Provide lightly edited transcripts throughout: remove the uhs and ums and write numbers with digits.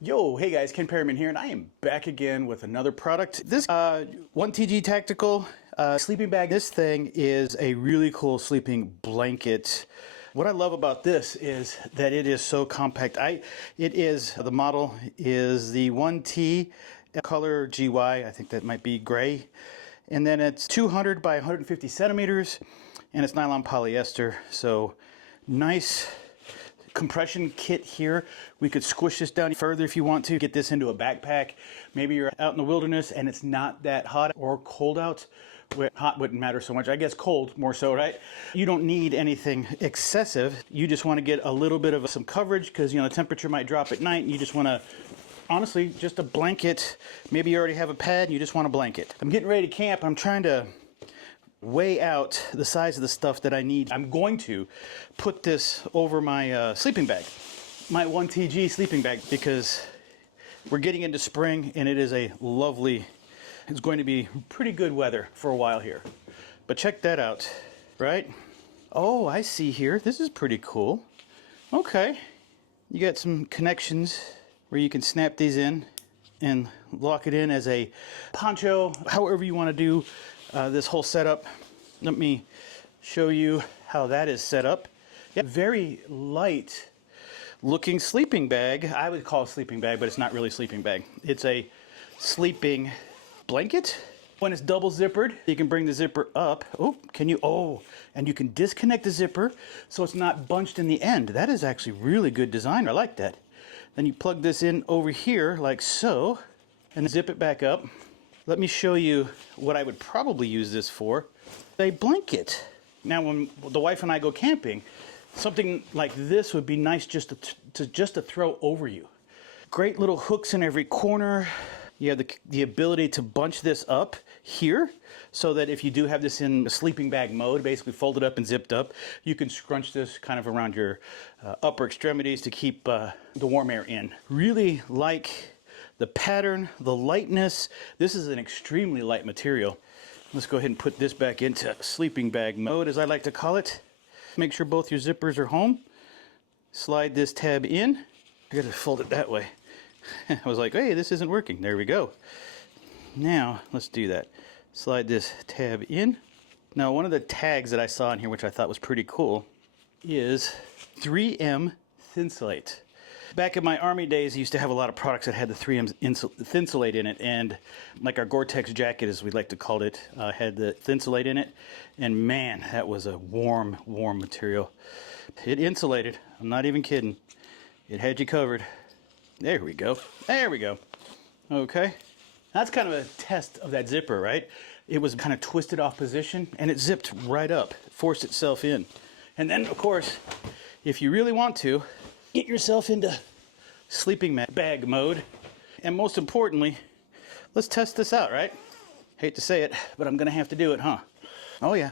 Yo, hey guys, Ken Perryman here, and I am back again with another product. This 1TG Tactical sleeping bag. This thing is a really cool sleeping blanket. What I love about this is that it is so compact. The model is the 1T color GY. I think that might be gray. And then it's 200 by 150 centimeters, and it's nylon polyester. So nice compression kit here. We could squish this down further if you want to. Get this into a backpack. Maybe you're out in the wilderness and it's not that hot or cold out. Where hot wouldn't matter so much. I guess cold more so, right? You don't need anything excessive. You just want to get a little bit of some coverage because, you know, the temperature might drop at night and you just want to, honestly, just a blanket. Maybe you already have a pad and you just want a blanket. I'm getting ready to camp. I'm trying to weigh out the size of the stuff that I need. I'm going to put this over my sleeping bag, my 1TG sleeping bag, because we're getting into spring and it is it's going to be pretty good weather for a while here. But check that out, right? Oh, I see here. This is pretty cool. Okay. You got some connections where you can snap these in and lock it in as a poncho, however you want to do this whole setup. Let me show you how that is set up. Yeah, very light looking sleeping bag. I would call it a sleeping bag, but it's not really a sleeping bag. It's a sleeping blanket. When it's double zippered, you can bring the zipper up. And you can disconnect the zipper so it's not bunched in the end. That is actually really good design. I like that. Then you plug this in over here like so and zip it back up. Let me show you what I would probably use this for. A blanket. Now when the wife and I go camping, something like this would be nice just to throw over you. Great little hooks in every corner. You have the ability to bunch this up here so that if you do have this in a sleeping bag mode, basically folded up and zipped up, you can scrunch this kind of around your upper extremities to keep the warm air in. Really like the pattern, the lightness. This is an extremely light material. Let's go ahead and put this back into sleeping bag mode, as I like to call it. Make sure both your zippers are home. Slide this tab in. I gotta fold it that way. I was like, hey, this isn't working. There we go. Now, let's do that. Slide this tab in. Now, one of the tags that I saw in here, which I thought was pretty cool, is 3M Thinsulate. Back in my Army days, I used to have a lot of products that had the 3M Thinsulate in it, and like our Gore-Tex jacket, as we like to call it, had the Thinsulate in it, and man, that was a warm material. It insulated. I'm not even kidding. It had you covered. There we go. There we go. Okay. That's kind of a test of that zipper, right? It was kind of twisted off position, and it zipped right up, forced itself in. And then, of course, if you really want to, get yourself into sleeping bag mode. And most importantly, let's test this out, right? Hate to say it, but I'm gonna have to do it, huh? Oh yeah.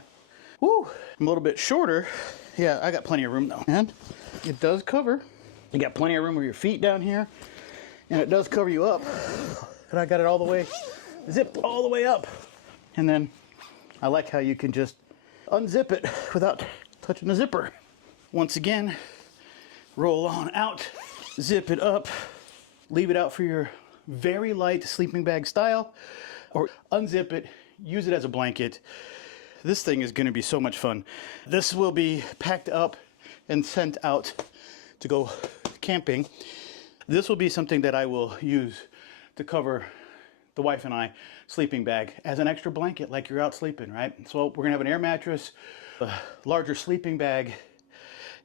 Woo! I'm a little bit shorter. Yeah, I got plenty of room though. And it does cover. You got plenty of room with your feet down here. And it does cover you up. And I got it all the way, zipped all the way up. And then I like how you can just unzip it without touching the zipper. Once again, roll on out, zip it up, leave it out for your very light sleeping bag style, or unzip it, use it as a blanket. This thing is gonna be so much fun. This will be packed up and sent out to go camping. This will be something that I will use to cover the wife and I sleeping bag as an extra blanket like you're out sleeping, right? So we're gonna have an air mattress, a larger sleeping bag,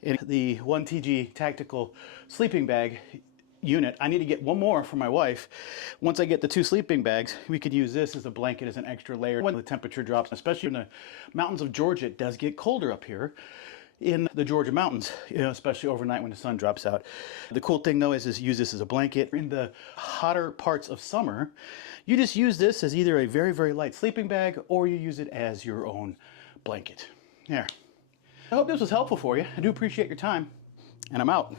in the 1TG Tactical sleeping bag unit. I need to get one more for my wife. Once I get the two sleeping bags, we could use this as a blanket as an extra layer when the temperature drops, especially in the mountains of Georgia. It does get colder up here in the Georgia mountains, you know, especially overnight when the sun drops out. The cool thing though is use this as a blanket. In the hotter parts of summer, you just use this as either a very, very light sleeping bag or you use it as your own blanket. There. I hope this was helpful for you. I do appreciate your time, and I'm out.